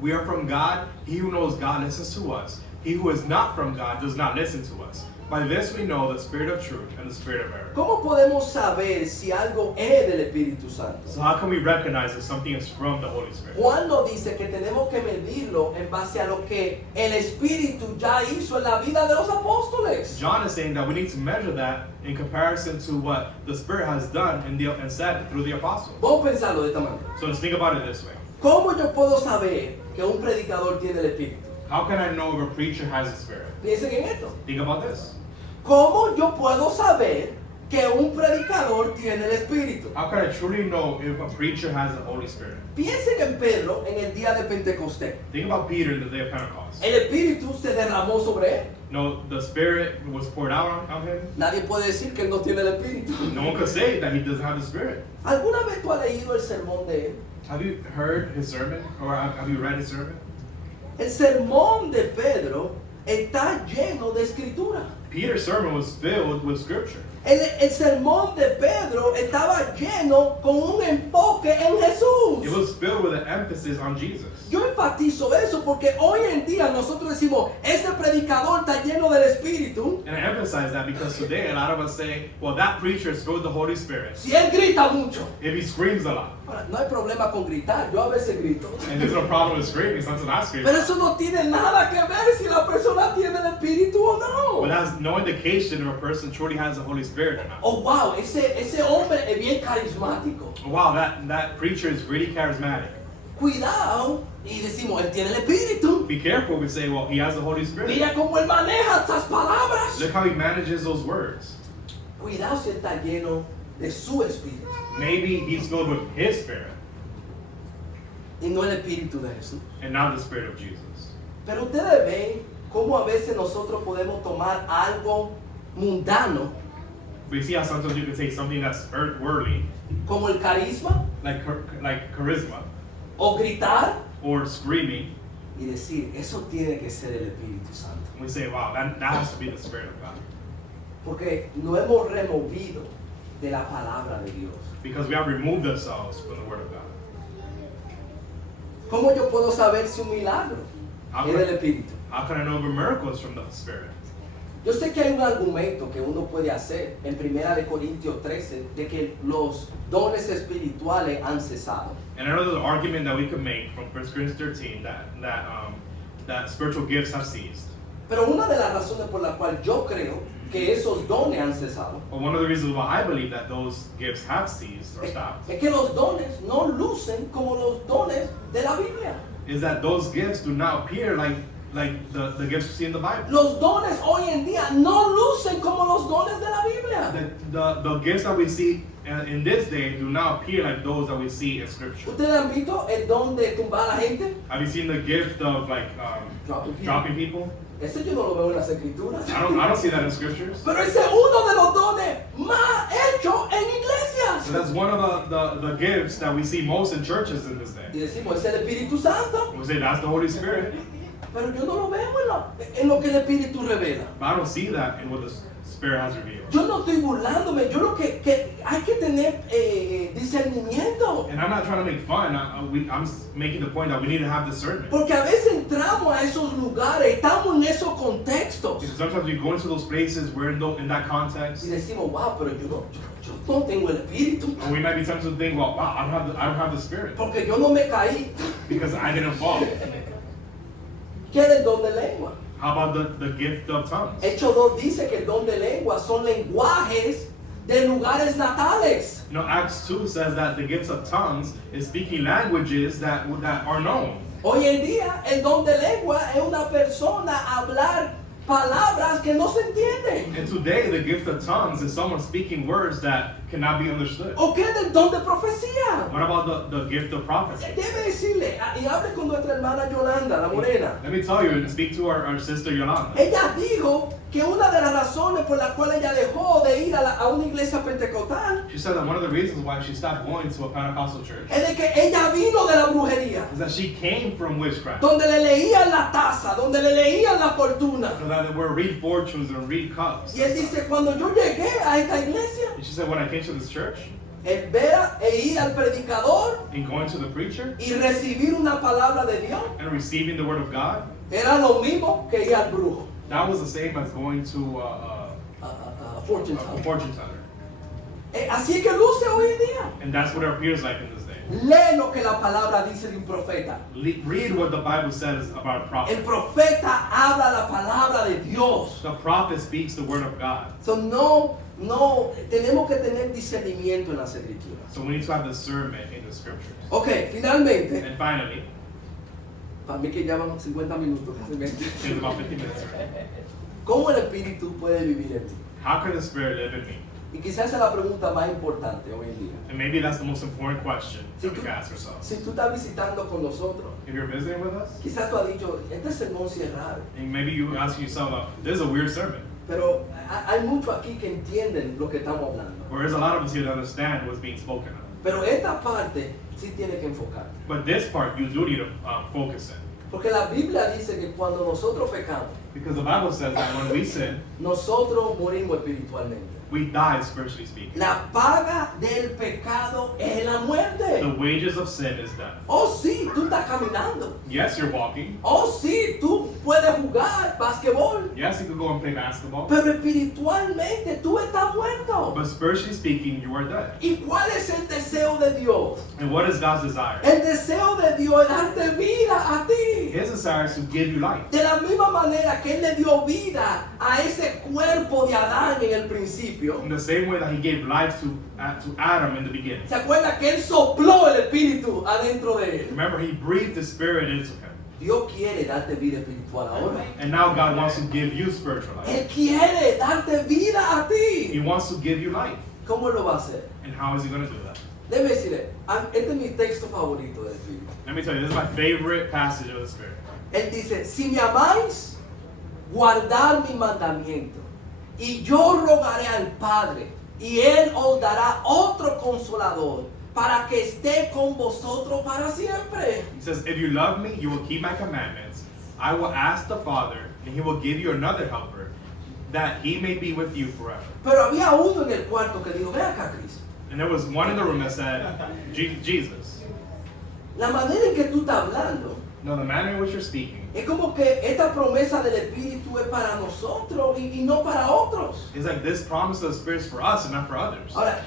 We are from God. He who knows God listens to us. He who is not from God does not listen to us. By this we know the spirit of truth and the spirit of error. ¿Cómo podemos saber si algo es del Espíritu Santo? So how can we recognize if something is from the Holy Spirit? Juan nos dice que tenemos que medirlo en base a lo que el Espíritu ya hizo en la vida de los apóstoles. John is saying that we need to measure that in comparison to what the Spirit has done and said through the apostles. Vamos a pensarlo de esta manera. So let's think about it this way. ¿Cómo yo puedo saber que un predicador tiene el Espíritu? How can I know if a preacher has the Spirit? Piensen en esto. Think about this. ¿Cómo yo puedo saber que un predicador tiene el Espíritu? How can I truly know if a preacher has the Holy Spirit? Piensen en Pedro en el día de Pentecostés. Think about Peter in the day of Pentecost. El Espíritu se derramó sobre él. No, the Spirit was poured out on him. Nadie puede decir que él no tiene el Espíritu. No one could say that he doesn't have the Spirit. ¿Alguna vez tú has leído el sermón de él? Have you heard his sermon? Or have you read his sermon? El sermón de Pedro está lleno de escritura. Peter's sermon was filled with scripture. El sermón de Pedro estaba lleno con un enfoque en Jesús. It was filled with an emphasis on Jesus. Yo enfatizo eso porque hoy en día nosotros decimos, ese predicador está lleno del Espíritu. And I emphasize that because today a lot of us say, well, that preacher is filled with the Holy Spirit. Si él grita mucho. If he screams a lot. Ahora, no hay problema con gritar, yo a veces grito. And there's no problem with screaming, sometimes I scream. Pero eso no tiene nada que ver si la persona tiene el Espíritu o no. But that's no indication if a person truly has the Holy Spirit Spirit or not. Oh, wow, ese hombre es bien carismático. Wow, that preacher is really charismatic. Cuidado, y decimos, él tiene el Espíritu. Be careful, we say, well, he has the Holy Spirit. Mira cómo él maneja estas palabras. Look how he manages those words. Cuidado si está lleno de su Espíritu Maybe he's filled with his Spirit y no el Espíritu de Jesús. and not the Spirit of Jesus. Pero ustedes ven cómo a veces nosotros podemos tomar algo mundano, We see how sometimes you can take something that's worldly, como el carisma, like charisma, o gritar, or screaming, y decir, eso tiene que ser el Espíritu Santo. and we say, wow, that has to be the Spirit of God. Porque no hemos removido de la palabra de Dios. Because we have removed ourselves from the Word of God. ¿Cómo yo puedo saber si un milagro es del Espíritu? How can I know if a miracle is from the Spirit? Yo sé que hay un argumento que uno puede hacer en 1 Corintios 13 de que los dones espirituales han cesado. And I know there's an argument that we could make from 1 Corinthians 13 that spiritual gifts have ceased. Pero una de las razones por la cual yo creo que esos dones han cesado But one of the reasons why I believe that those gifts have ceased or stopped es que los dones no lucen como los dones de la Biblia. is that those gifts do not appear like the gifts we see in the Bible. Los dones hoy en día no lucen como los dones de la Biblia. The gifts that we see in this day do not appear like those that we see in Scripture. ¿Ustedes han visto el don de tumbar a la gente? Have you seen the gift of dropping people? Ese yo no lo veo en las escrituras. I don't see that in Scriptures. Pero ese es uno de los dones más hechos en iglesias. So that's one of the gifts that we see most in churches in this Y day. decimos, es el Espíritu Santo. We say that's the Holy Spirit, Pero yo no lo veo en lo que el Espíritu revela. but I don't see that in what the Spirit has revealed. Yo no estoy burlándome. Yo lo que hay que tener discernimiento. And I'm not trying to make fun. I'm making the point that we need to have discernment. Porque a veces entramos a esos lugares, estamos en esos contextos. Because sometimes we go into those places, we're in that Y context, decimos, wow, pero yo no tengo el Espíritu. and we might be tempted to think, well, wow, I don't have the Spirit Porque yo no me caí. because I didn't fall. ¿Qué es el don de lengua? How about the gift of tongues? Hechos 2 dice que el don de lengua son lenguajes de lugares natales. You know, Acts 2 says that the gifts of tongues is speaking languages that are known. Hoy en día, el don de lengua es una persona hablar palabras que no se entienden. And today, the gift of tongues is someone speaking words that cannot be understood. ¿O qué es el don de profecía? What about the gift of prophecy? Debe decirle, y hable con nuestra hermana Yolanda, la morena. Let me tell you and speak to our sister Yolanda. Ella dijo que una de las razones por las cuales ella dejó de ir a una iglesia pentecostal She said that one of the reasons why she stopped going to a Pentecostal church es de que ella vino de la brujería, is that she came from witchcraft. donde le leían la taza, donde le leían la fortuna. So that they were read fortunes and read cups. Y él dice, cuando yo llegué a esta iglesia, And she said, when I came to this church el ver e ir al predicador and going to the preacher y recibir una palabra de Dios and receiving the word of God, era lo mismo que ir al brujo, that was the same as going to fortune a teller. fortune teller. Así es que luce hoy en día. And that's what it appears like in this day. Lee lo que la palabra dice de un profeta. Read what the Bible says about a El prophet. profeta habla la palabra de Dios. The prophet speaks the word of God. So, no, tenemos que tener discernimiento en las escrituras. So we need to have discernment in the scriptures. Ok, finalmente, And finally, para mí que ya van 50 minutos casi 20. in about 50 minutes, ¿Cómo el Espíritu puede vivir en mí? how can the Spirit live in me? Y quizás esa es la pregunta más importante hoy en día. And maybe that's the most important question that we can ask ourselves. Si tú estás visitando con nosotros, If you're visiting with us, quizás tú has dicho, este sermón sí es raro. and maybe you ask yourself, this is a weird sermon. Pero hay muchos aquí que entienden lo que estamos hablando. Or there's a lot of us here that understand what's being spoken of. Pero esta parte sí tiene que enfocar. But this part, you do need to focus in. Porque la Biblia dice que cuando nosotros pecamos, Because the Bible says that when we sin, nosotros morimos espiritualmente. we die spiritually speaking. La paga del pecado es la muerte. The The wages of sin is death. Oh, sí, tú estás caminando. Yes, you're walking. Oh, sí, tú puedes jugar basquetbol. Yes, you could go and play basketball. Pero espiritualmente tú estás muerto. But spiritually speaking, you are dead. ¿Y cuál es el deseo de Dios? And what is God's desire? El deseo de Dios es darte vida a ti. His desire is to give you life. De la misma manera que Él le dio vida a ese cuerpo de Adán en el principio. In the same way that he gave life to Adam in the beginning. ¿Se acuerda que Él sopló el espíritu adentro de Él? Remember, he breathed the spirit into him. Dios quiere darte vida espiritual ahora. And now God wants to give you spiritual life. Él quiere darte vida a He ti. wants to give you life. ¿Cómo lo va a hacer? And how is he going to do that? Déjeme decirle, este es mi texto favorito del Espíritu. Let me tell you, this is my favorite passage of the Spirit. Él dice, si me amáis, guardad mi mandamiento. Y yo rogaré al Padre, y Él os dará otro consolador, para que esté con vosotros para siempre. He says, if you love me, you will keep my commandments. I will ask the Father, and he will give you another helper, that he may be with you forever. Pero había uno en el cuarto que dijo, ven acá, Cristo. And there was one in the room that said, Jesus. La manera en que tú estás hablando, No, the manner in which you're speaking es como que esta promesa del Espíritu es para nosotros y no para otros. is like this promise of the Spirit is for us and not for others. Ahora,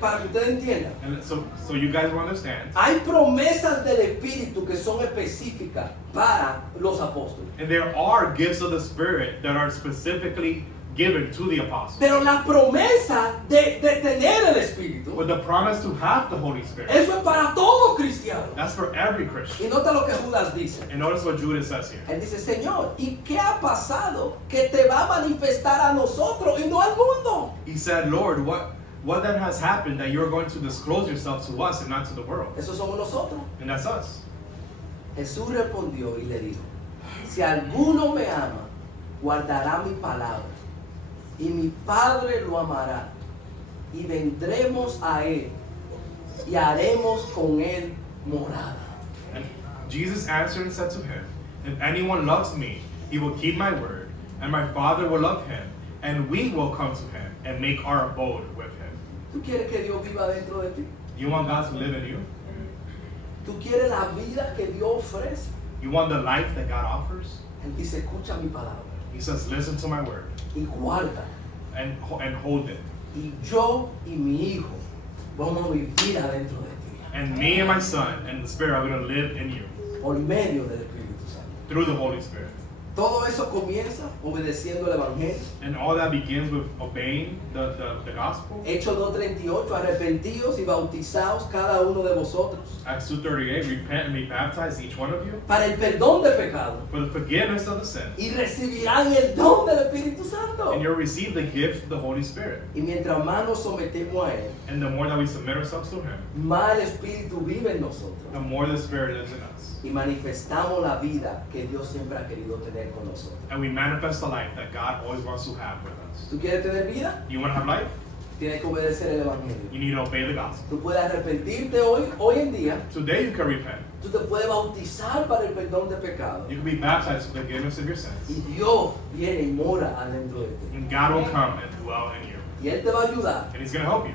para que ustedes entiendan, And so you guys will understand. hay promesas del Espíritu que son específicas para los apóstoles. And there are gifts of the Spirit that are specifically given to the apostles. Pero la promesa de tener el Espíritu, With the promise to have the Holy Spirit, eso es para todo cristiano. that's for every Christian. Y nota lo que Judas dice. And notice what Judas says here. Él dice, Señor, ¿y qué ha pasado que te va a manifestar a nosotros y no al mundo? He said, Lord, what then has happened that you're going to disclose yourself to us and not to the world? Eso somos nosotros. And that's us. Jesús respondió y le dijo, si alguno me ama, guardará mi palabra, y mi Padre lo amará, y vendremos a él, y haremos con él morada. And Jesus answered and said to him, if anyone loves me, he will keep my word, and my Father will love him, and we will come to him and make our abode with him. ¿Tú quieres que Dios viva dentro de ti? You want God to live in you? ¿Tú quieres la vida que Dios ofrece? You want the life that God offers? Él dice, escucha mi palabra, He says, listen to my word y guarda. and hold it. Y yo y mi hijo vamos a vivir adentro de ti, And me and my son and the Spirit are going to live in you por medio del Espíritu Santo. through the Holy Spirit. Todo eso comienza obedeciendo el Evangelio. And all that begins with obeying the gospel. Hechos 2:38, arrepentidos y bautizados cada uno de vosotros Acts 2:38, repent and be baptized, each one of you, para el perdón de pecado, for the forgiveness of the sins. y recibirán el don del Espíritu Santo. And you'll receive the gift of the Holy Spirit. Y mientras más nos sometemos a Él, And the more that we submit ourselves to Him, más el Espíritu vive en nosotros. the more the Spirit lives in us. Y manifestamos la vida que Dios siempre ha querido tener con nosotros. And we manifest the life that God always wants to have with us. ¿Tú quieres tener vida? You want to have life? Tienes que obedecer el Evangelio. You need to obey the gospel. Tú puedes arrepentirte hoy en día. Today you can repent. Tú te puedes bautizar para el perdón de pecado. You can be baptized for the forgiveness of your sins. Y Dios viene y mora adentro de ti. And God will come and dwell in you. Y Él te va a ayudar And He's going to help you.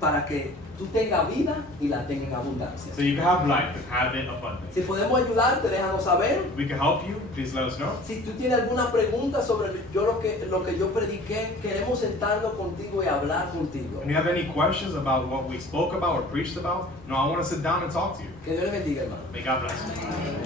para que tú tengas vida y la tengas en abundancia. So you can have life and have it abundant. Si podemos ayudarte, déjanos saber. We can help you. Please let us know. Si tú tienes alguna pregunta sobre lo que yo prediqué, queremos sentarnos contigo y hablar contigo. And you have any questions about what we spoke about or preached about? No, I want to sit down and talk to you. Que Dios le bendiga, hermano. May God bless you.